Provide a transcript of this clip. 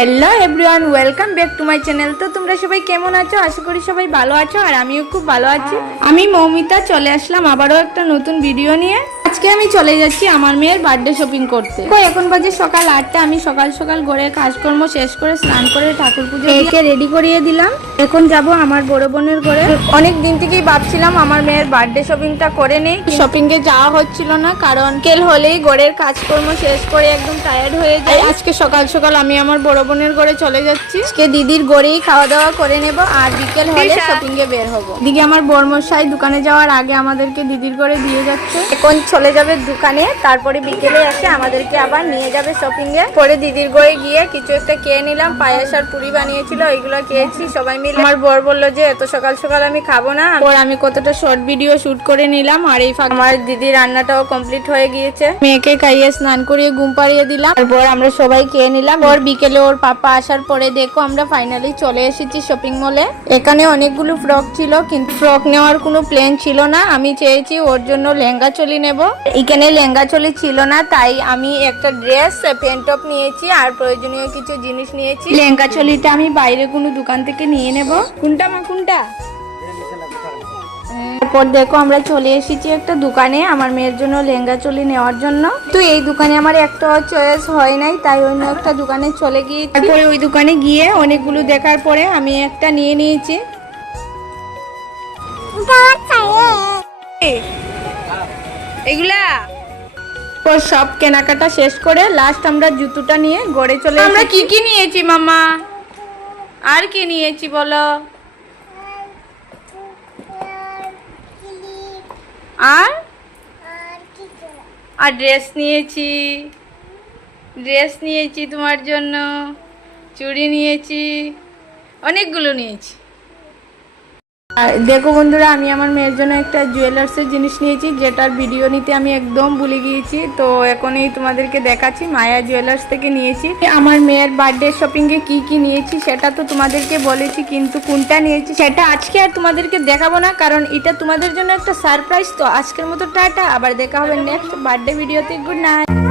Hello everyone welcome back to my channel তো তোমরা সবাই কেমন আছো? আশা করি সবাই ভালো আছো আর আমিও খুব ভালো আছি। আমি মৌমিতা, চলে আসলাম আবারও একটা নতুন ভিডিও নিয়ে। আজকে আমি চলে যাচ্ছি আমার মেয়ের বার্থডে শপিং করতে। তো এখন বাজে সকাল আটটা আমি সকাল সকাল ঘরের কাজকর্ম শেষ করে স্নান করে ঠাকুর পুজো একে রেডি করিয়ে দিলাম। এখন যাব আমার বড় বোনের ঘরে। অনেক দিন থেকেই ভাবছিলাম আমার মেয়ের বার্থডে শপিংটা করে নেই। শপিং এ যাওয়া হচ্ছিল না কারণ কেল হলেই ঘরের কাজকর্ম শেষ করে একদম টায়ার্ড হয়ে যায় আজকে সকাল সকাল আমি আমার বড় বোনের ঘরে চলে যাচ্ছি। আজকে দিদির ঘরেই খাওয়া দাওয়া করে নেব আর বিকেল হলে শপিং এ বের হব। দিকে আমার বর্মশাই দোকানে যাওয়ার আগে আমাদেরকে দিদির ঘরে দিয়ে যাচ্ছে। এখন চলে যাবে দোকানে, তারপরে বিকেলে এসে আমাদেরকে আবার নিয়ে যাবে শপিং এ। পরে দিদির ঘরে গিয়ে কিছু একটা খেয়ে নিলাম, পায়েস আর পুরি বানিয়েছিল, ওইগুলো খেয়েছি, সবাই মিলে। আমার বর বলল যে, এত সকাল সকাল আমি খাব না। পর আমি কতটা শর্ট ভিডিও শুট করে নিলাম, আর এই ফাঁক আমার দিদির রান্নাটাও কমপ্লিট হয়ে গিয়েছে। মেয়েকে খাইয়ে স্নান করিয়ে ঘুম পাড়িয়ে দিলাম তারপর আমরা সবাই খেয়ে নিলাম। ওর বিকেলে ওর পাপা আসার পরে দেখো, আমরা ফাইনালি চলে এসেছি শপিং মলে এখানে অনেকগুলো ফ্রক ছিল, কিন্তু ফ্রক নেওয়ার কোনো প্ল্যান ছিল না। আমি চেয়েছি ওর জন্য লেহেঙ্গা চলি নেব। এখানে লেহেঙ্গা চলি ছিল না তাই আমি একটা ড্রেস প্যান্ট টপ নিয়েছি আর প্রয়োজনীয় কিছু জিনিস নিয়েছি। লেহেঙ্গা চলিটা আমি বাইরে কোনো দোকান থেকে নিয়ে নেব। কোনটা মা কোনটা? তারপর দেখো আমরা চলে এসেছি একটা দোকানে আমার মেয়ের জন্য লেহেঙ্গা চলি নেওয়ার জন্য। তো এই দোকানে আমার একটা চয়েস হয় নাই তাই অন্য একটা দোকানে চলে গিয়ে তারপরে ওই দোকানে গিয়ে অনেকগুলো দেখার পরে আমি একটা নিয়ে নিয়েছি। এগুলা? তো সব কেনাকাটা শেষ করে লাস্ট আমরা জুতোটা নিয়ে গড়ে চলে আমরা কি কি নিয়েছি মামা? আর কি নিয়েছি বলো? আর? আর ড্রেস নিয়েছি। ড্রেস নিয়েছি তোমার জন্য। চুড়ি নিয়েছি। অনেকগুলো নিয়েছি। আর দেখো বন্ধুরা, আমি আমার মেয়ের জন্য একটা জুয়েলার্সের জিনিস নিয়েছি, যেটার ভিডিও নিতে আমি একদম ভুলে গিয়েছি। তো এখনই তোমাদেরকে দেখাচ্ছি, মায়া জুয়েলার্স থেকে নিয়েছি। আমার মেয়ের বার্থডে শপিং এ কি কি নিয়েছি সেটা তো তোমাদেরকে বলেছি, কিন্তু কোনটা নিয়েছি সেটা আজকে আর তোমাদেরকে দেখাবো না, কারণ এটা তোমাদের জন্য একটা সারপ্রাইজ তো আজকের মতো টাটা, আবার দেখা হবে নেক্সট বার্থডে ভিডিওতে গুড নাইট